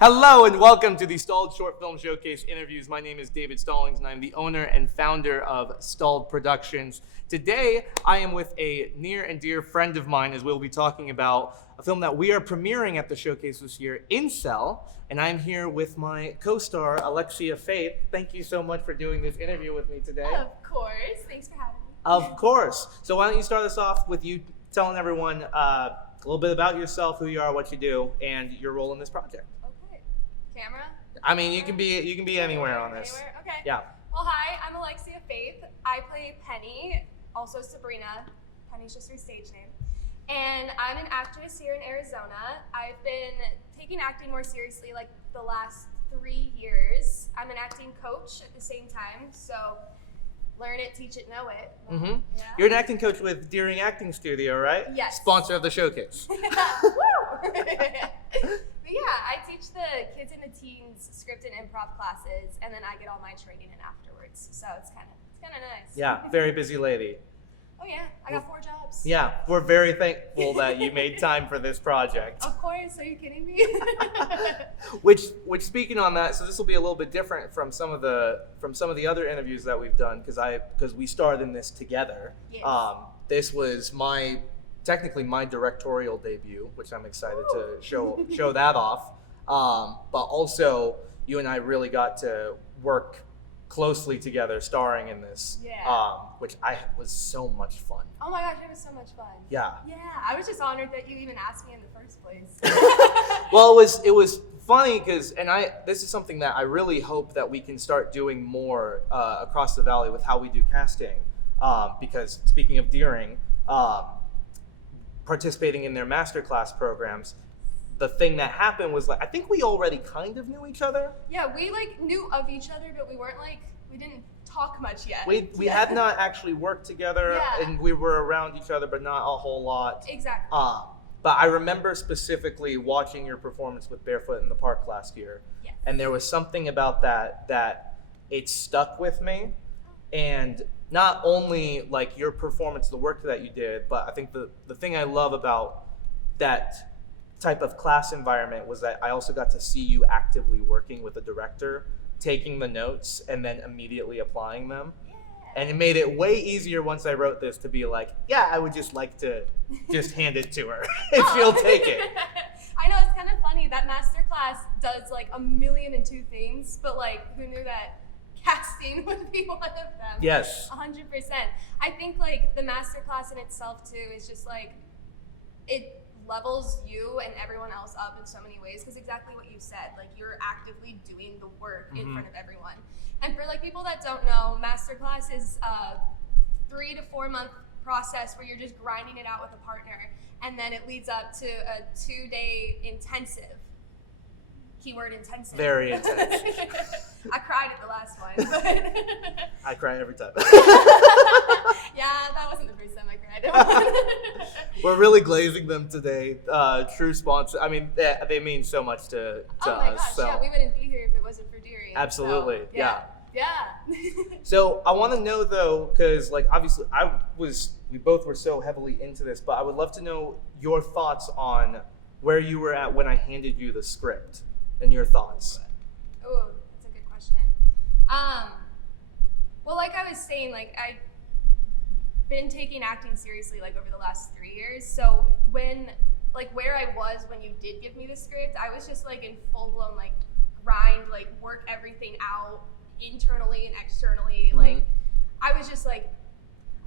Hello and welcome to the Stalled Short Film Showcase interviews. My name is David Stallings and I'm the owner and founder of Stalled Productions. Today I am with a near and dear friend of mine as we'll be talking about a film that we are premiering at the showcase this year, Incel, and I'm here with my co-star Alexia Faith. Thank you so much for doing this interview with me today. Of course. Thanks for having me. Of course. So why don't you start us off with you telling everyone a little bit about yourself, who you are, what you do, and your role in this project. Camera? I mean, you can be anywhere on this. Anywhere? Okay. Yeah. Well, hi, I'm Alexia Faith. I play Penny, also Sabrina. Penny's just her stage name. And I'm an actress here in Arizona. I've been taking acting more seriously like the last 3 years. I'm an acting coach at the same time, so learn it, teach it, know it. Mm-hmm. Yeah. You're an acting coach with Deering Acting Studio, right? Yes. Sponsor of the showcase. Woo! But yeah, I teach the kids and the teens script and improv classes, and then I get all my training in afterwards. So it's kind of nice. Yeah, very busy lady. Oh yeah, I got 4 jobs. Yeah, we're very thankful that you made time for this project. Of course, are you kidding me? Which speaking on that, so this will be a little bit different from some of the other interviews that we've done because we starred in this together. Yes. This was technically my directorial debut, which I'm excited to show that off. But also, you and I really got to work closely together, starring in this, which was so much fun. Oh my gosh, it was so much fun. Yeah. Yeah, I was just honored that you even asked me in the first place. Well, it was funny because, this is something that I really hope that we can start doing more across the valley with how we do casting. Because speaking of Deering, participating in their masterclass programs, the thing that happened was I think we already kind of knew each other. Yeah, we knew of each other, but we didn't talk much yet. We had not actually worked together, and we were around each other, but not a whole lot. Exactly. But I remember specifically watching your performance with Barefoot in the Park last year, and there was something about that it stuck with me, and not only your performance, the work that you did, but I think the thing I love about that type of class environment was that I also got to see you actively working with a director, taking the notes and then immediately applying them. Yeah. And it made it way easier once I wrote this to be I would just like to just hand it to her if she'll take it. I know, it's kind of funny that masterclass does 1,000,002 things, but who knew that casting would be one of them? Yes. 100%. I think the masterclass in itself too is just it levels you and everyone else up in so many ways, because exactly what you said, you're actively doing the work in front of everyone. And for people that don't know, masterclass is a 3 to 4 month process where you're just grinding it out with a partner, and then it leads up to a 2-day intensive. Keyword intensive. Very intense. I cried at the last one. But I cry every time. Yeah, that wasn't the first time I cried. We're really glazing them today. True sponsor. I mean, they mean so much to oh my us. gosh, So. yeah, we wouldn't be here if it wasn't for Deering. Absolutely, So, yeah. Yeah. So I want to know though, because obviously we both were so heavily into this, but I would love to know your thoughts on where you were at when I handed you the script and your thoughts. Oh, that's a good question. Well, like I was saying, I've been taking acting seriously over the last 3 years. So when where I was when you did give me the script, I was just in full blown grind, work everything out internally and externally. Mm-hmm. I was just I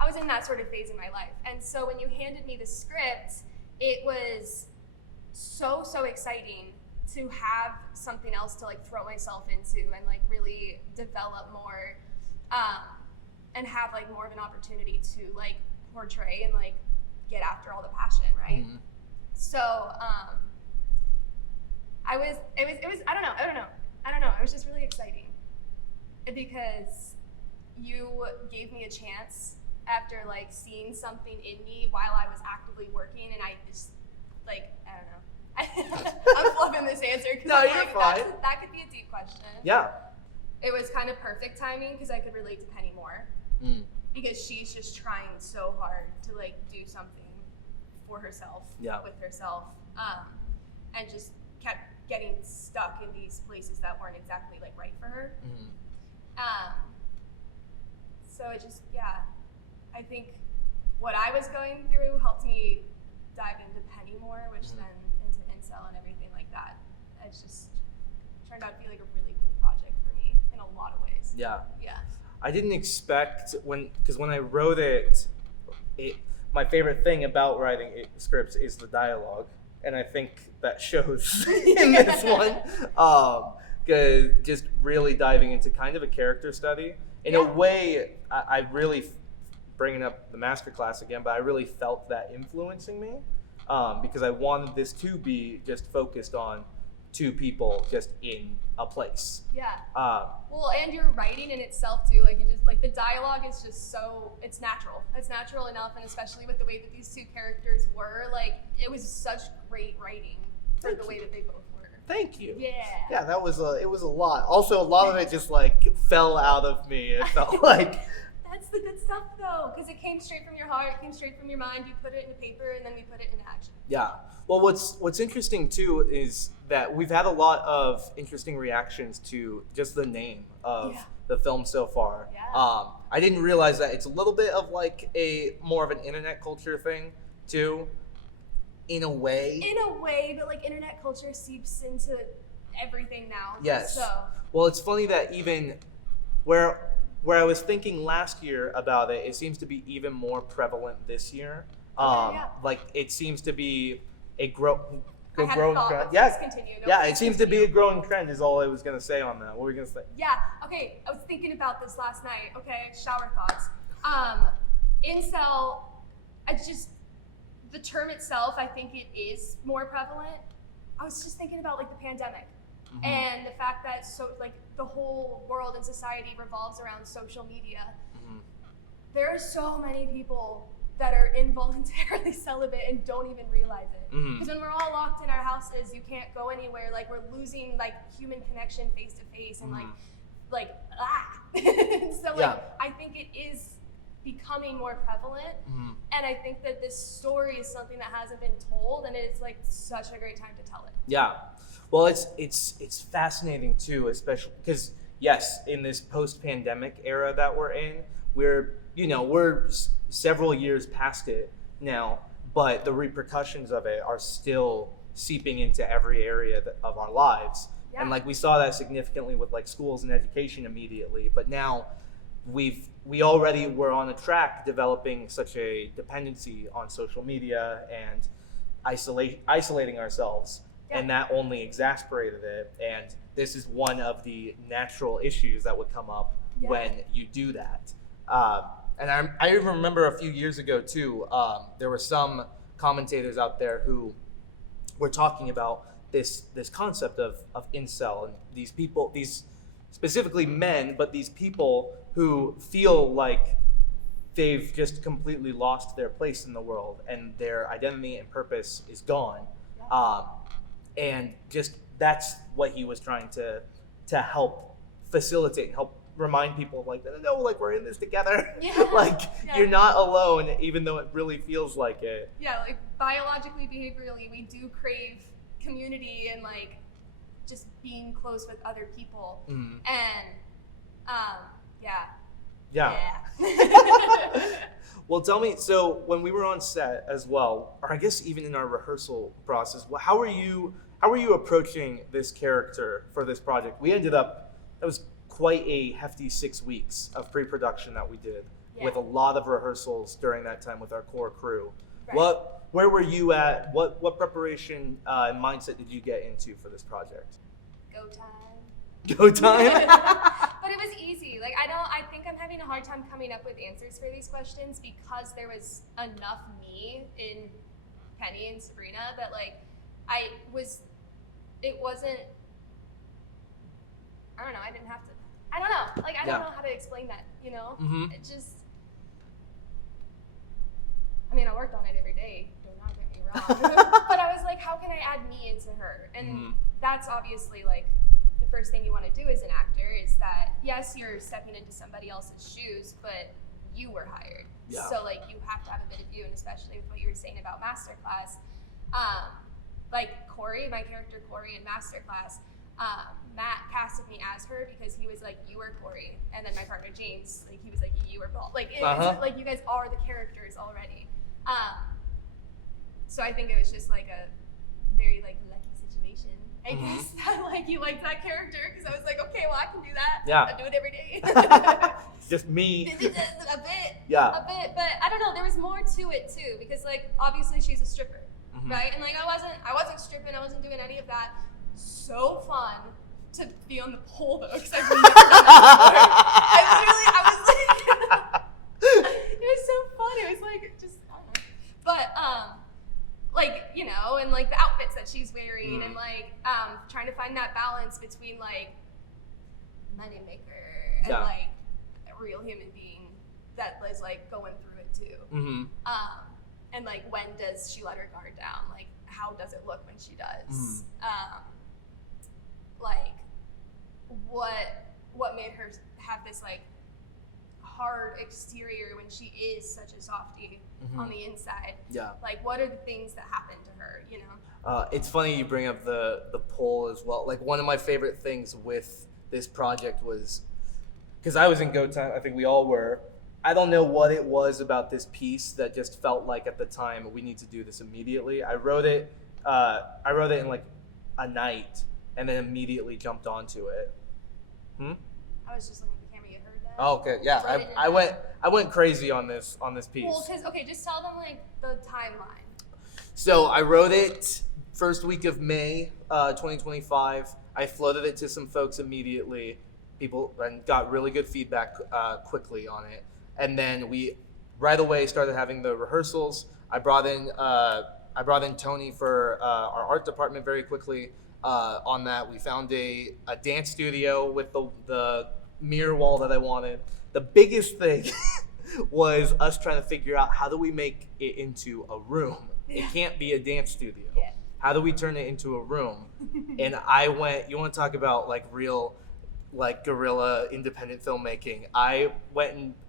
was in that sort of phase in my life. And so when you handed me the script, it was so exciting to have something else to throw myself into and really develop more, and have more of an opportunity to portray and get after all the passion, right? Mm-hmm. So it was I don't know, it was just really exciting because you gave me a chance after seeing something in me while I was actively working, and I just I don't know. I'm flubbing this answer because No, you're fine. That could be a deep question. Yeah. It was kind of perfect timing because I could relate to Penny more, because she's just trying so hard to do something for herself, with herself, and just kept getting stuck in these places that weren't exactly like right for her. So it just, I think what I was going through helped me dive into Penny more, which then into Incel and everything like that. It's just turned out to be like a really cool project for me in a lot of ways. Yeah. Yeah. I didn't expect because when I wrote it, my favorite thing about writing scripts is the dialogue, and I think that shows in this one. Cause just really diving into kind of a character study in a way. I really, bringing up the masterclass again, but I really felt that influencing me because I wanted this to be just focused on two people just in a place. Yeah. Well, and your writing in itself too, like you just like the dialogue is just so it's natural. It's natural enough, and especially with the way that these two characters were, like it was such great writing for the way that they both were. Thank you. Yeah. Yeah, it was a lot. Also, a lot of it just like fell out of me. It felt like. That's the good stuff though, because it came straight from your heart, it came straight from your mind. You put it in paper, and then we put it into action. Yeah. Well, what's interesting too is that we've had a lot of interesting reactions to just the name of the film so far. Yeah. I didn't realize that it's a little bit of like a more of an internet culture thing too, in a way. In a way, but like internet culture seeps into everything now. Yes. So. Well, it's funny that even where I was thinking last year about it, it seems to be even more prevalent this year. Like it seems to be a growing trend. Yes. Continue. It seems to be a growing trend is all I was going to say on that. What were you going to say? Yeah. Okay. I was thinking about this last night. Okay. Shower thoughts. Incel, the term itself, I think it is more prevalent. I was just thinking about like the pandemic and the fact that the whole world and society revolves around social media. There are so many people that are involuntarily celibate and don't even realize it. Because when we're all locked in our houses, you can't go anywhere. Like we're losing like human connection face to face and I think it is becoming more prevalent. And I think that this story is something that hasn't been told, and it's like such a great time to tell it. Yeah. Well, it's fascinating too, especially because yes, in this post-pandemic era that we're in, we're several years past it now, but the repercussions of it are still seeping into every area of our lives. Yeah. And like we saw that significantly with like schools and education immediately, but now we already were on a track developing such a dependency on social media and isolating ourselves. Yeah. And that only exacerbated it. And this is one of the natural issues that would come up when you do that. And I even remember a few years ago too, there were some commentators out there who were talking about this concept of incel and these people, these specifically men, but these people who feel like they've just completely lost their place in the world and their identity and purpose is gone. And just that's what he was trying to help facilitate, help remind people like, no, like we're in this together. You're not alone, even though it really feels like it. Yeah, like biologically, behaviorally, we do crave community and like just being close with other people. And Well, tell me, so when we were on set as well, or I guess even in our rehearsal process, how were you approaching this character for this project? That was quite a hefty 6 weeks of pre-production that we did with a lot of rehearsals during that time with our core crew. Right. Where were you at? What preparation and mindset did you get into for this project? Go time. But it was easy. Like I think I'm having a hard time coming up with answers for these questions because there was enough me in Penny and Sabrina that like it wasn't, I don't know, I didn't have to, I don't know, like I don't know how to explain that, you know? It just, I mean, I worked on it every day, do not get me wrong, but I was like, how can I add me into her? And that's obviously like the first thing you want to do as an actor is that, yes, you're stepping into somebody else's shoes, but you were hired. So like you have to have a bit of you, and especially with what you were saying about masterclass, like Corey, my character Corey in Masterclass, Matt casted me as her because he was like, you are Corey, and then my partner James, like he was like, you are Paul. Like like you guys are the characters already. So I think it was just like a very like lucky situation, I guess, that like you liked that character, because I was like, okay, well I can do that. Yeah. I do it every day. It's just me. a bit. Yeah. A bit, but I don't know. There was more to it too, because like obviously she's a stripper, right? And like I wasn't stripping. I wasn't doing any of that. So fun to be on the pole though, because I've never done that before. I was like, it was so fun. It was like just, I don't know. But like, you know, and like the outfits that she's wearing, and like trying to find that balance between like moneymaker and like a real human being that is like going through it too. And like, when does she let her guard down? Like, how does it look when she does? Like, what made her have this like hard exterior when she is such a softie on the inside? Yeah. Like, what are the things that happened to her, you know? It's funny you bring up the poll as well. Like, one of my favorite things with this project was, because I was in Go Time, I think we all were. I don't know what it was about this piece that just felt like at the time we need to do this immediately. I wrote it in like a night and then immediately jumped onto it. I was just looking at the camera. You heard that? Oh, okay, yeah. I went crazy on this piece. Well, because okay, just tell them like the timeline. So I wrote it first week of May, 2025. I floated it to some folks immediately. People and got really good feedback quickly on it. And then we right away started having the rehearsals. I brought in Tony for our art department very quickly. On that, we found a dance studio with the mirror wall that I wanted. The biggest thing was us trying to figure out, how do we make it into a room? It can't be a dance studio. Yeah. How do we turn it into a room? And you want to talk about like real, like guerrilla independent filmmaking. I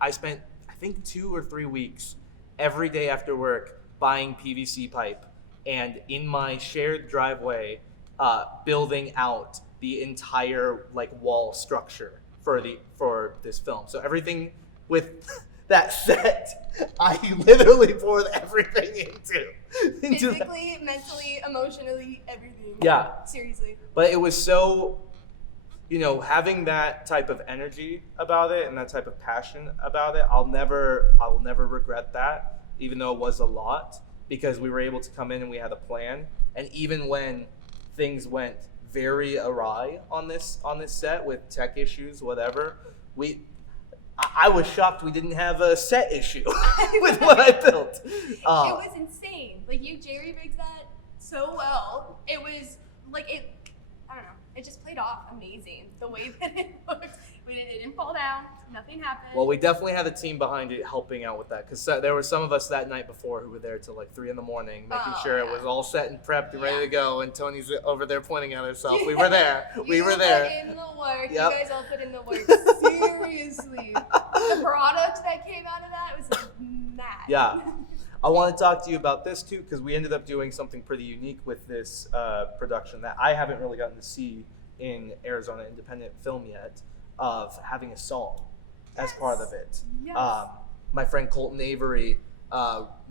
spent, I think 2 or 3 weeks every day after work buying PVC pipe, and in my shared driveway, building out the entire like wall structure for this film. So everything with that set, I literally poured everything into physically, mentally, emotionally, everything. Yeah. Seriously. But it was so, you know, having that type of energy about it and that type of passion about it, I will never regret that, even though it was a lot, because we were able to come in and we had a plan. And even when things went very awry on this set with tech issues, whatever, I was shocked we didn't have a set issue with what I built. It was insane. Like, you jerry-rigged that so well. It was like, I don't know, it just played off amazing. The way that it looked, it didn't fall down, nothing happened. Well, we definitely had a team behind it helping out with that, because there were some of us that night before who were there till like 3 a.m, making sure it was all set and prepped and ready to go, and Tony's over there pointing at herself. We were there. We were there. Put in the work. Yep. You guys all put in the work. Seriously. The product that came out of that was like mad. Yeah. I want to talk to you about this too, because we ended up doing something pretty unique with this production that I haven't really gotten to see in Arizona independent film yet, of having a song as part of it. Yes. My friend Colton Avery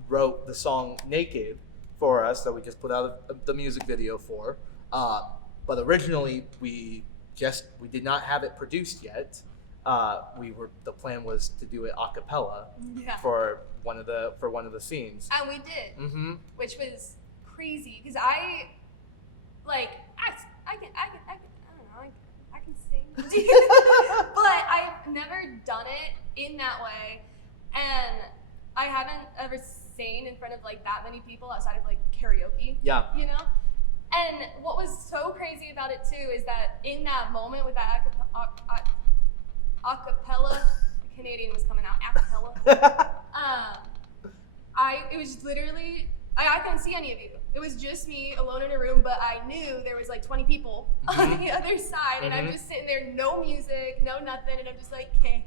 wrote the song Naked for us that we just put out the music video for. But originally we did not have it produced yet. The plan was to do it a cappella for one of the scenes. And we did, which was crazy, because I can sing, but I've never done it in that way, and I haven't ever sang in front of like that many people outside of like karaoke. Yeah. You know? And what was so crazy about it too is that in that moment with that acapella, Canadian was coming out, acapella. It was literally, I couldn't see any of you. It was just me alone in a room, but I knew there was like 20 people on the other side, and I'm just sitting there, no music, no nothing, and I'm just like, okay,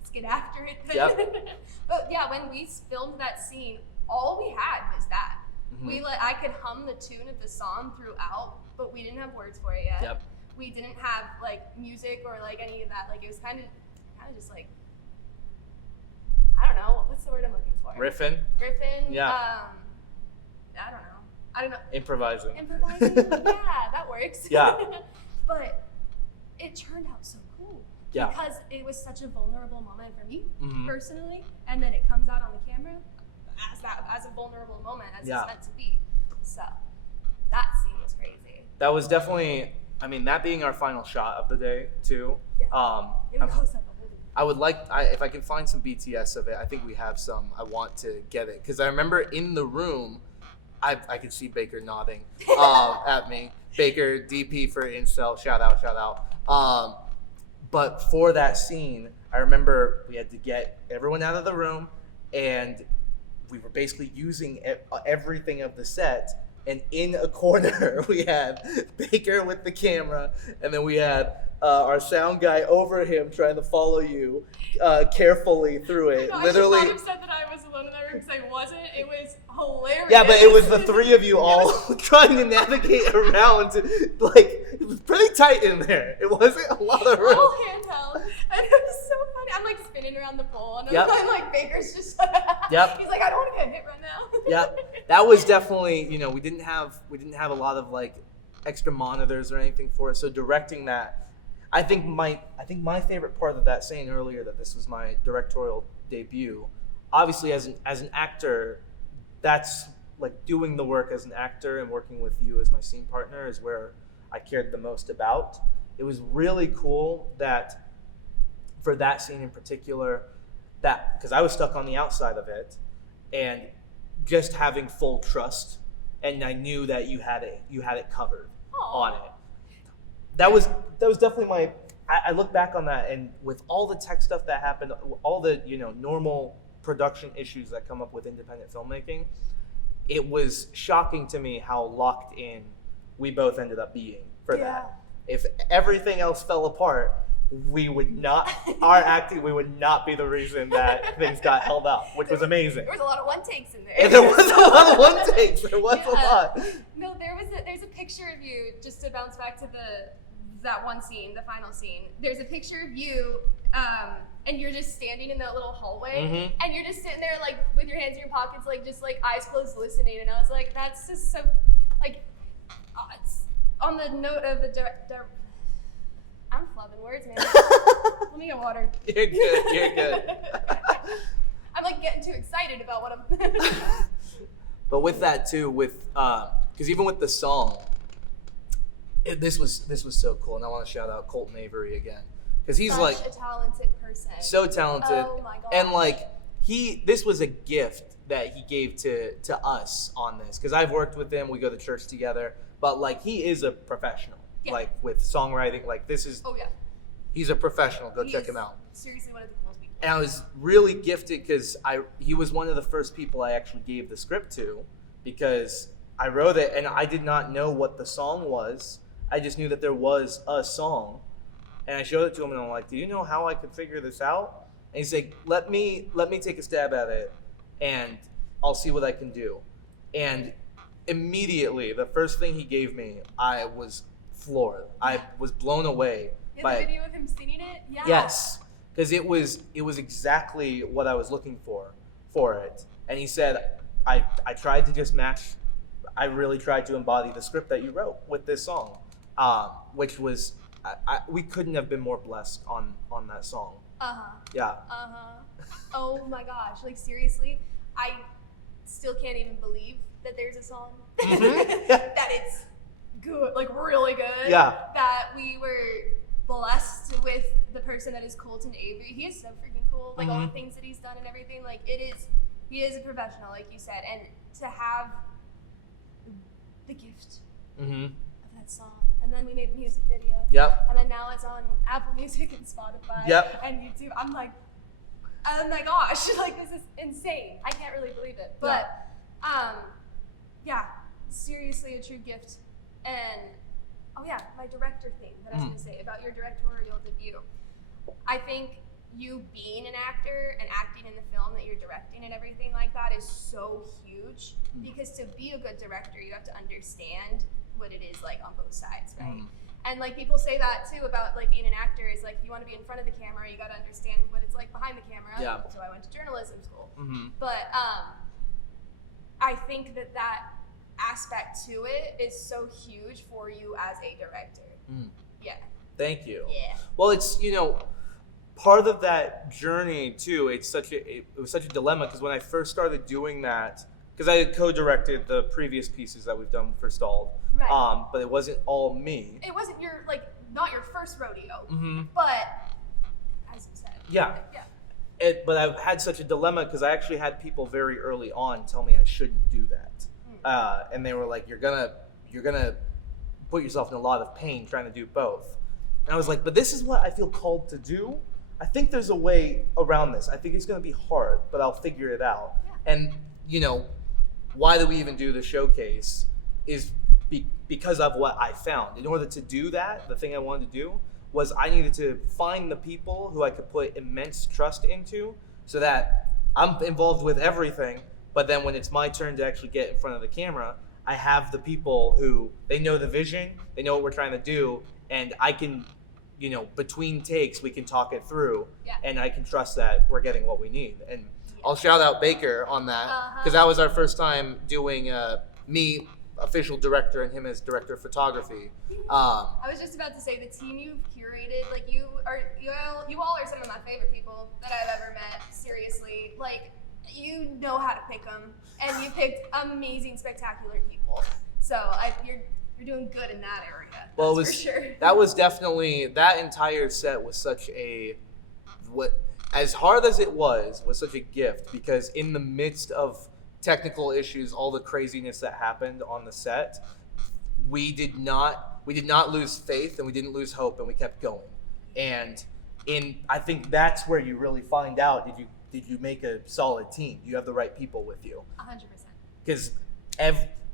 let's get after it then. Yep. But yeah, when we filmed that scene, all we had was that. I could hum the tune of the song throughout, but we didn't have words for it yet. Yep. We didn't have like music or like any of that. Like it was kind of just like, I don't know, what's the word I'm looking for? Riffing. Yeah. I don't know. Improvising. Yeah, that works. Yeah. But it turned out so cool. Yeah. Because it was such a vulnerable moment for me Mm-hmm. personally, and then it comes out on the camera as a vulnerable moment as it's meant to be. So that scene was crazy. That was definitely, I mean, that being our final shot of the day too. Yeah. It was close up. I would like, if I can find some BTS of it, I think we have some. I want to get it because I remember in the room, I could see Baker nodding at me. Baker, DP for Incel, shout out. But for that scene, I remember we had to get everyone out of the room, and we were basically using everything of the set. And in a corner, we had Baker with the camera, and then we had our sound guy over him trying to follow you carefully through it. No, Literally. I should not have said that I was alone in that room because I wasn't. It was hilarious. Yeah, but it was the three of you all trying to navigate around. It was pretty tight in there. It wasn't a lot of room. All handheld, and it was so funny. I'm like spinning around the pole, and I'm like, Baker's just. Yep. He's like, I don't want to get hit right now. Yep. That was definitely, we didn't have a lot of like extra monitors or anything for it. So directing that, I think my favorite part of that, saying earlier that this was my directorial debut, obviously as an actor, that's like doing the work as an actor and working with you as my scene partner is where I cared the most about. It was really cool that for that scene in particular, that because I was stuck on the outside of it, and just having full trust, and I knew that you had it covered on it. That was definitely I look back on that, and with all the tech stuff that happened, all the normal production issues that come up with independent filmmaking, it was shocking to me how locked in we both ended up being for that. If everything else fell apart, we would not be the reason that things got held up, which was amazing. There was a lot of one takes in there. And there was a lot of one takes. There was a lot. No, there's a picture of you, just to bounce back to that one scene, the final scene. There's a picture of you, and you're just standing in that little hallway, and you're just sitting there like with your hands in your pockets, like just like eyes closed, listening. And I was like, that's just so, like, it's on the note of the I'm flubbing words, man. Let me get water. You're good. I'm like getting too excited about what I'm. But with that too, because even with the song, this was so cool, and I want to shout out Colton Avery again, because he's such like a talented person. So talented. Oh my god. And like this was a gift that he gave to us on this, because I've worked with him, we go to church together, but like he is a professional. Yeah. Like with songwriting, like this is. Oh yeah. He's a professional. Go check him out. Seriously, one of the coolest people. And I was really gifted because he was one of the first people I actually gave the script to, because I wrote it and I did not know what the song was. I just knew that there was a song, and I showed it to him and I'm like, "Do you know how I could figure this out?" And he's like, "Let me take a stab at it, and I'll see what I can do." And immediately, the first thing he gave me, I was floored. I was blown away. In the video of him singing it? Yeah. Yes, because it was exactly what I was looking for it. And he said, I tried to just match, I really tried to embody the script that you wrote with this song, which was, we couldn't have been more blessed on that song. Yeah. Oh my gosh, like seriously, I still can't even believe that there's a song. That it's good, like really good. Yeah. That we were blessed with the person that is Colton Avery. He is so freaking cool. Like all the things that he's done and everything. Like he is a professional, like you said. And to have the gift of that song. And then we made a music video. Yep. And then now it's on Apple Music and Spotify. Yep. And YouTube. I'm like, oh my gosh, like this is insane. I can't really believe it. But yeah, seriously a true gift. And oh yeah, my director thing that I was gonna say about your directorial debut. I think you being an actor and acting in the film that you're directing and everything like that is so huge, because to be a good director, you have to understand what it is like on both sides, right? And like people say that too about like being an actor is like, if you want to be in front of the camera, you got to understand what it's like behind the camera. Yeah. So I went to journalism school. But I think that aspect to it is so huge for you as a director. Yeah. Thank you. Yeah. Well, it's, part of that journey too, it was such a dilemma, because when I first started doing that, because I had co-directed the previous pieces that we've done for Stalled, Right. But it wasn't all me. It wasn't your, like, not your first rodeo, but as you said. Yeah. Yeah. But I've had such a dilemma, because I actually had people very early on tell me I shouldn't do that. And they were like, you're gonna put yourself in a lot of pain trying to do both. And I was like, but this is what I feel called to do. I think there's a way around this. I think it's gonna be hard, but I'll figure it out. Yeah. And why do we even do the showcase is because of what I found. In order to do that, the thing I wanted to do was I needed to find the people who I could put immense trust into, so that I'm involved with everything, but then when it's my turn to actually get in front of the camera, I have the people who, they know the vision, they know what we're trying to do, and I can, between takes, we can talk it through, and I can trust that we're getting what we need. And I'll shout out Baker on that, because that was our first time doing me, official director, and him as director of photography. I was just about to say, the team you've curated, like you all are some of my favorite people that I've ever met. Seriously, like you know how to pick them, and you picked amazing, spectacular people. So you're doing good in that area. Well, for sure. That was definitely, that entire set was such as hard as it was such a gift, because in the midst of technical issues, all the craziness that happened on the set, we did not lose faith, and we didn't lose hope, and we kept going. And I think that's where you really find out, did you make a solid team? Do you have the right people with you? 100%. Because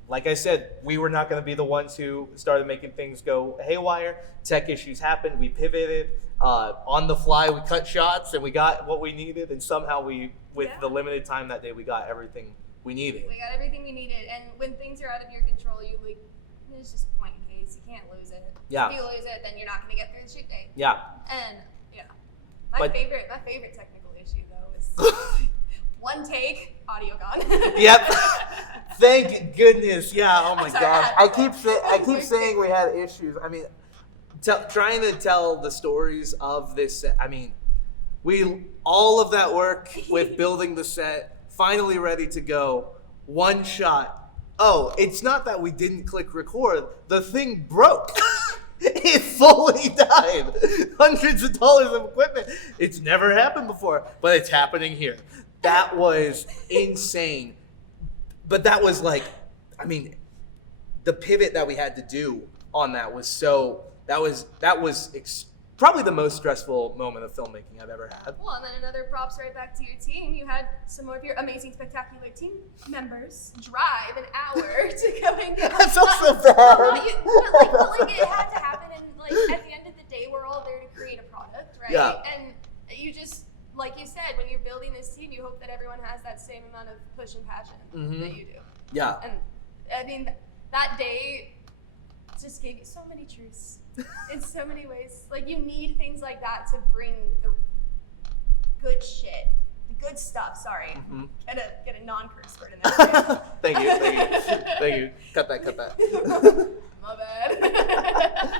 like I said, we were not going to be the ones who started making things go haywire. Tech issues happened. We pivoted. On the fly, we cut shots, and we got what we needed. And somehow with the limited time that day, we got everything we needed. We got everything we needed. And when things are out of your control, it's just a point in case. You can't lose it. Yeah. If you lose it, then you're not going to get through the shoot day. Yeah. And, my favorite technical issue, though, is one take, audio gone. Yep. Thank goodness. Yeah. Oh my Sorry, gosh. I keep saying we had issues. I mean, trying to tell the stories of this. I mean, all of that work with building the set, finally ready to go. One shot. Oh, it's not that we didn't click record. The thing broke. It fully died. Hundreds of dollars of equipment. It's never happened before, but it's happening here. That was insane. But that was the pivot that we had to do on that was probably the most stressful moment of filmmaking I've ever had. Well, and then another props right back to your team. You had some of your amazing, spectacular team members drive an hour to go and get. That's also bad. But it had to happen, and at the end of the day, we're all there to create a product, right? Yeah. And you just, like you said, when you're building this team, you hope that everyone has that same amount of push and passion that you do. Yeah. And I mean, that day just gave you so many truths in so many ways. Like, you need things like that to bring the good shit, the good stuff. Sorry, get a non-curse word in there. Thank you. Cut that. My bad.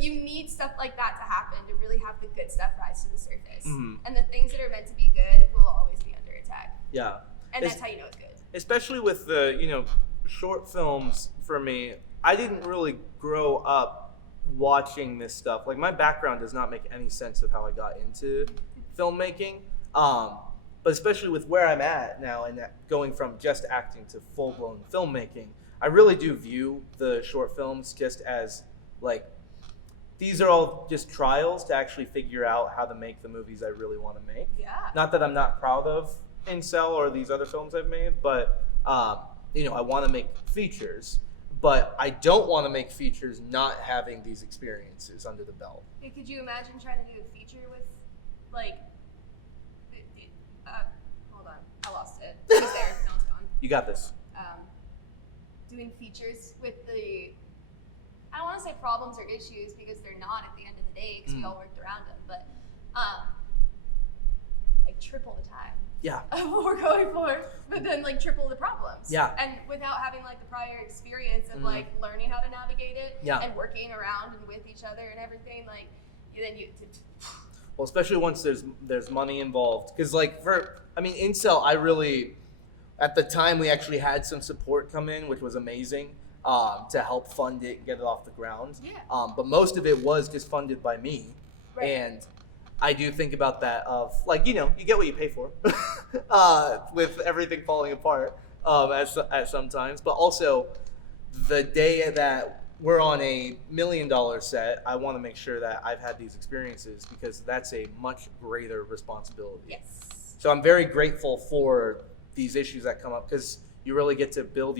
You need stuff like that to happen to really have the good stuff rise to the surface. And the things that are meant to be good will always be under attack. Yeah. And that's how you know it's good. Especially with the, short films for me, I didn't really grow up watching this stuff. Like, my background does not make any sense of how I got into filmmaking. But especially with where I'm at now and going from just acting to full-blown filmmaking, I really do view the short films just as, these are all just trials to actually figure out how to make the movies I really want to make. Yeah. Not that I'm not proud of Incel or these other films I've made, but, I want to make features. But I don't want to make features not having these experiences under the belt. Could you imagine trying to do a feature with like, hold on, I lost it. It was there, now it's gone. You got this. Doing features with the, I don't want to say problems or issues because they're not at the end of the day because we all worked around them, but like triple the time. Yeah. Of what we're going for, but then like triple the problems. Yeah. And without having like the prior experience of like learning how to navigate it and working around and with each other and everything, like then you. Well, especially once there's money involved, because like Incel, I really, at the time we actually had some support come in, which was amazing, to help fund it and get it off the ground. Yeah. But most of it was just funded by me, Right. and I do think about that of like, you get what you pay for, with everything falling apart at sometimes, but also the day that we're on a $1 million set, I want to make sure that I've had these experiences because that's a much greater responsibility. Yes. So I'm very grateful for these issues that come up because you really get to build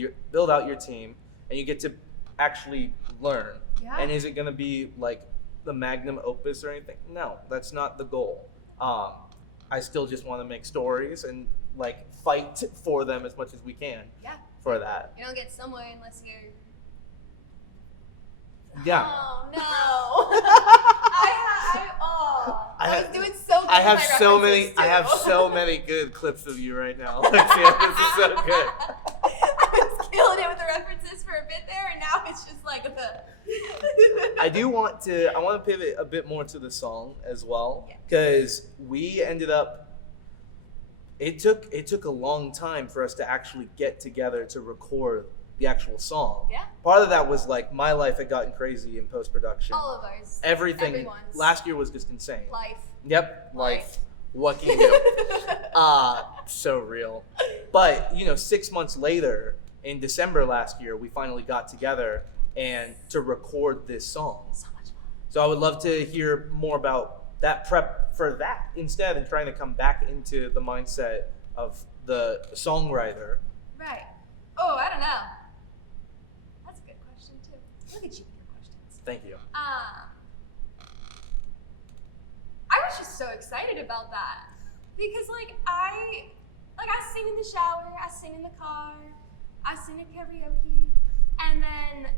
out your team and you get to actually learn. Yeah. And is it going to be like the magnum opus or anything? No, that's not the goal. I still just want to make stories and like fight for them as much as we can. Yeah. For that. You don't get somewhere unless you're. Yeah. Oh no! I was doing so good. I have with my so many. references, I have too. so many good clips of you right now, Alexia. This is so good. I was killing it with the references for a bit there, and now it's just like I want to pivot a bit more to the song as well, Yeah. because we ended up. It took a long time for us to actually get together to record the actual song. Yeah. Part of that was like my life had gotten crazy in post-production. All of ours. Everything. Everyone's. Last year was just insane. Life. Yep. Life. What can you do? So real. But 6 months later, in December last year, we finally got together and to record this song. So much fun. So I would love to hear more about that prep for that instead and trying to come back into the mindset of the songwriter. Right. Oh, I don't know. That's a good question too. Look at you with your questions. Thank you. I was just so excited about that because I sing in the shower, I sing in the car, I sing at karaoke, and then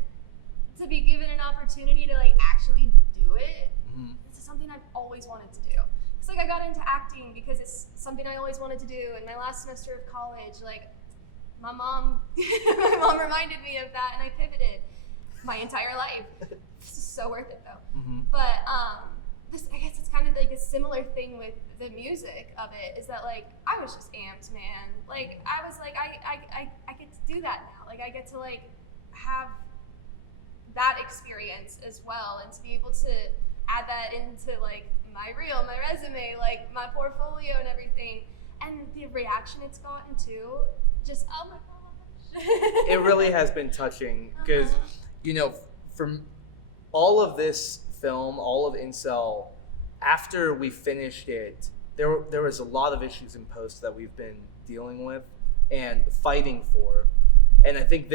to be given an opportunity to like actually do it, this is something I've always wanted to do. It's like I got into acting because it's something I always wanted to do. In my last semester of college, like my mom reminded me of that, and I pivoted my entire life. This is so worth it though. But I guess it's kind of like a similar thing with the music of it. Is that like I was just amped, man. Like I was like I get to do that now. Like I get to like have that experience as well, and to be able to add that into like my reel, my resume, like my portfolio and everything, and the reaction it's gotten too. Just oh my gosh. It really has been touching because from all of this film, all of Incel, after we finished it, there was a lot of issues in post that we've been dealing with and fighting for, and I think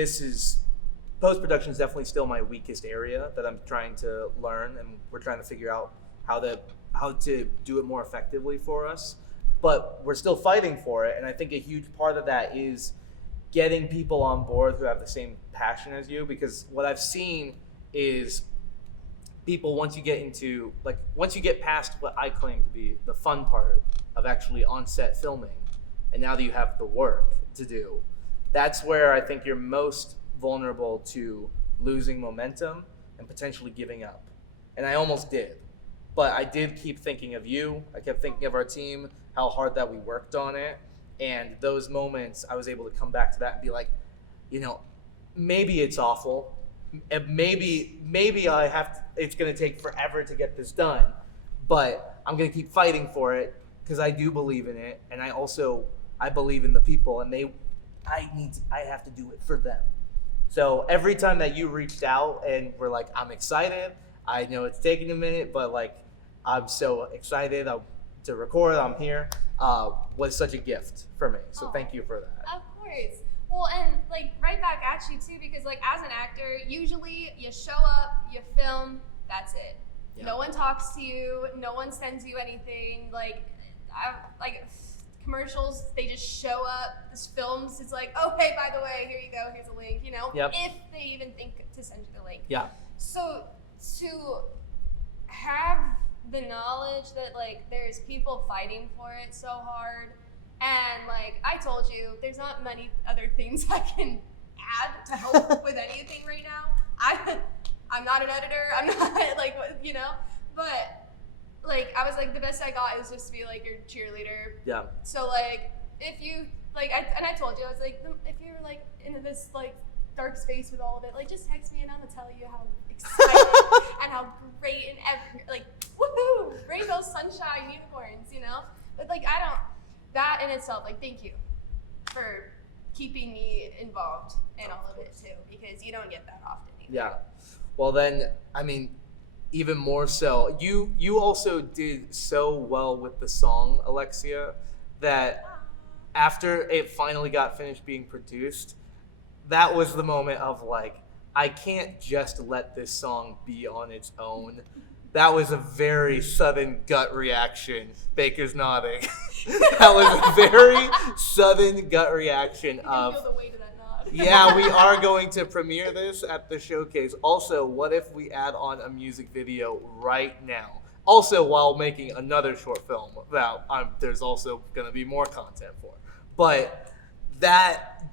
post-production is definitely still my weakest area that I'm trying to learn, and we're trying to figure out how to do it more effectively for us. But we're still fighting for it, and I think a huge part of that is getting people on board who have the same passion as you, because what I've seen is people, once you get past what I claim to be the fun part of actually on-set filming, and now that you have the work to do, that's where I think you're most vulnerable to losing momentum and potentially giving up. And I almost did. But I did keep thinking of you. I kept thinking of our team, how hard that we worked on it. And those moments, I was able to come back to that and be like, maybe it's awful. Maybe it's going to take forever to get this done. But I'm going to keep fighting for it because I do believe in it. And I believe in the people, and I have to do it for them. So every time that you reached out and were like, I'm excited, I know it's taking a minute, but like, I'm so excited to record, I'm here, was such a gift for me. So thank you for that. Of course. Well, and like right back at you too, because like as an actor, usually you show up, you film, that's it. Yeah. No one talks to you. No one sends you anything. Like commercials, they just show up. This films, it's like, oh, hey, by the way, here you go. Here's a link, you know? Yep. If they even think to send you the link. Yeah. So to have the knowledge that, like, there's people fighting for it so hard, and, like, I told you, there's not many other things I can add to help with anything right now. I'm not an editor. I'm not, like, you know? But, like, I was like, the best I got is just to be, like, your cheerleader. Yeah. So, like, if you, like, I told you, I was like, if you're, like, into this, like, dark space with all of it, like, just text me and I'm gonna tell you how excited and how great and like, woohoo, rainbows, sunshine, unicorns, you know? But, like, that in itself, like, thank you for keeping me involved in all of it, too, because you don't get that often either. Yeah. Well, then, I mean, even more so, you also did so well with the song, Alexia, that after it finally got finished being produced, that was the moment of, like, I can't just let this song be on its own. That was a very sudden gut reaction. Baker's nodding. That was a very sudden gut reaction of, feel the weight of that nod. yeah, we are going to premiere this at the showcase. Also, what if we add on a music video right now? Also, while making another short film that there's also going to be more content for. But that,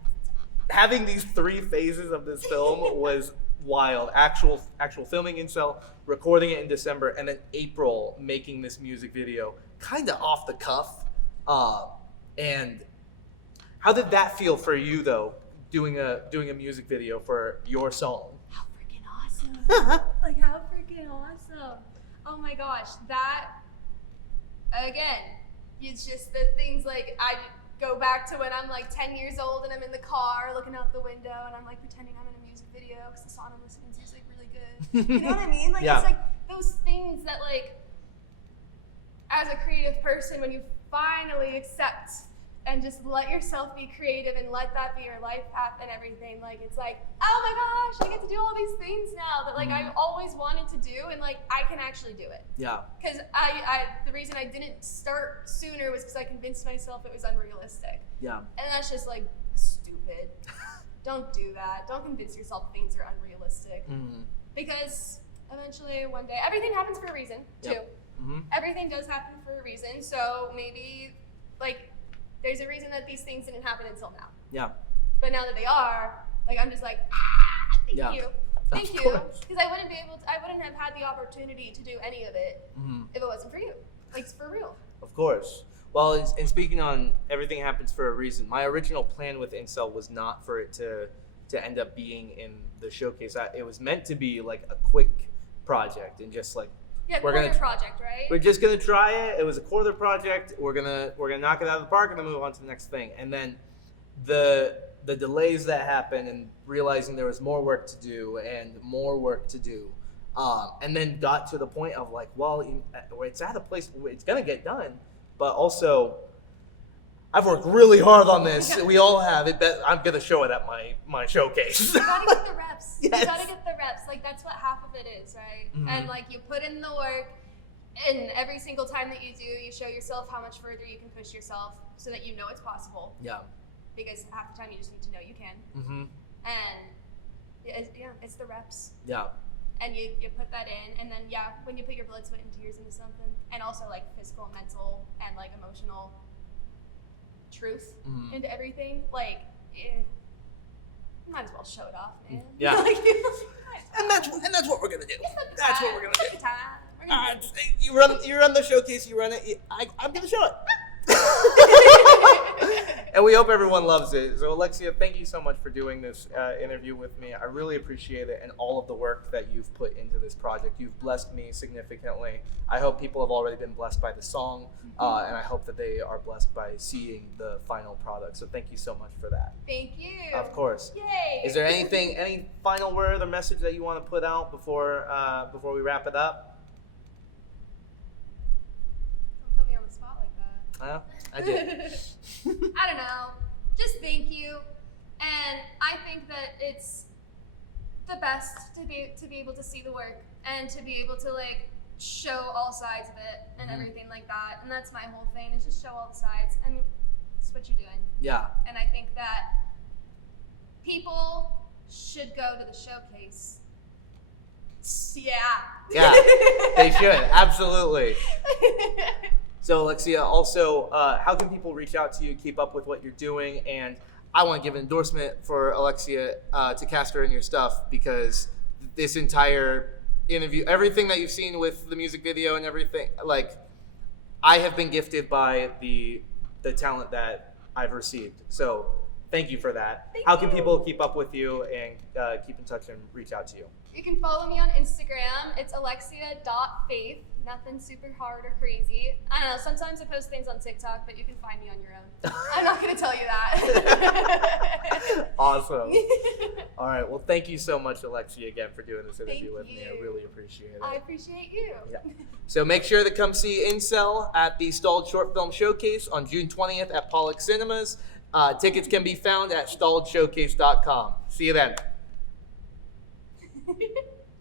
having these 3 phases of this film was wild. Actual filming Incel, recording it in December, and then April making this music video, kind of off the cuff. And how did that feel for you, though, doing a music video for your song? How freaking awesome! Like, how freaking awesome! Oh my gosh, that, again, it's just the things, like, I go back to when I'm like 10 years old and I'm in the car looking out the window and I'm like pretending I'm in a music video because the song I'm listening to is like really good. You know what I mean? Like, Yeah. It's like those things that, like, as a creative person, when you finally accept and just let yourself be creative and let that be your life path and everything, like, it's like, oh my gosh, I get to do all these things now that, like, I've always wanted to do, and, like, I can actually do it. Yeah. Because the reason I didn't start sooner was because I convinced myself it was unrealistic. Yeah. And that's just, like, stupid. Don't do that. Don't convince yourself things are unrealistic. Mm-hmm. Because eventually, one day, everything happens for a reason, too. Yep. Mm-hmm. Everything does happen for a reason. So maybe, like, there's a reason that these things didn't happen until now. Yeah. But now that they are, like, I'm just like, thank Yeah. you. Thank you. Because I wouldn't have had the opportunity to do any of it if it wasn't for you. Like, it's for real. Of course. Well, and speaking on everything happens for a reason, my original plan with Incel was not for it to end up being in the showcase. It was meant to be like a quick project and just like, Yeah, we're quarter gonna project, right? we're just gonna try it. It was a quarter project. We're gonna knock it out of the park and then move on to the next thing. And then the delays that happened and realizing there was more work to do and more work to do, and then got to the point of like, well, it's at a place where it's gonna get done, but also I've worked really hard on this. We all have it. I'm gonna show it at my showcase. You gotta get the reps. Yes. You gotta get the reps. Like, that's what half of it is, right? Mhm. And, like, you put in the work, and every single time that you do, you show yourself how much further you can push yourself so that you know it's possible. Yeah. Because half the time you just need to know you can. Mm-hmm. And, it's the reps. Yeah. And you put that in, and then, when you put your blood, sweat, and tears into something, and also, like, physical, mental, and, like, emotional truth into everything, like, might as well show it off, man. Yeah. Like, And that's what we're gonna do. That's what we're gonna do. Take your time. We're gonna do it. You run the showcase. You run it. I'm gonna show it. And we hope everyone loves it. So Alexia, thank you so much for doing this interview with me. I really appreciate it and all of the work that you've put into this project. You've blessed me significantly. I hope people have already been blessed by the song, and I hope that they are blessed by seeing the final product. So thank you so much for that. Thank you. Of course. Yay. Is there any final word or message that you want to put out before we wrap it up? Don't put me on the spot like that. I did. I don't know. Just thank you. And I think that it's the best to be able to see the work and to be able to, like, show all sides of it and everything like that. And that's my whole thing, is just show all the sides, and it's what you're doing. Yeah. And I think that people should go to the showcase. Yeah. Yeah, they should, absolutely. So Alexia, also, how can people reach out to you, keep up with what you're doing? And I want to give an endorsement for Alexia to cast her in your stuff, because this entire interview, everything that you've seen with the music video and everything, like, I have been gifted by the talent that I've received. So thank you for that. How can people keep up with you and keep in touch and reach out to you? You can follow me on Instagram. It's alexia.faith. Nothing super hard or crazy. I don't know, sometimes I post things on TikTok, but you can find me on your own. I'm not going to tell you that. Awesome. All right, well, thank you so much, Alexia, again, for doing this interview with me. I really appreciate it. I appreciate you. Yeah. So make sure to come see Incel at the Stalled Short Film Showcase on June 20th at Pollack Cinemas. Tickets can be found at stalledshowcase.com. See you then.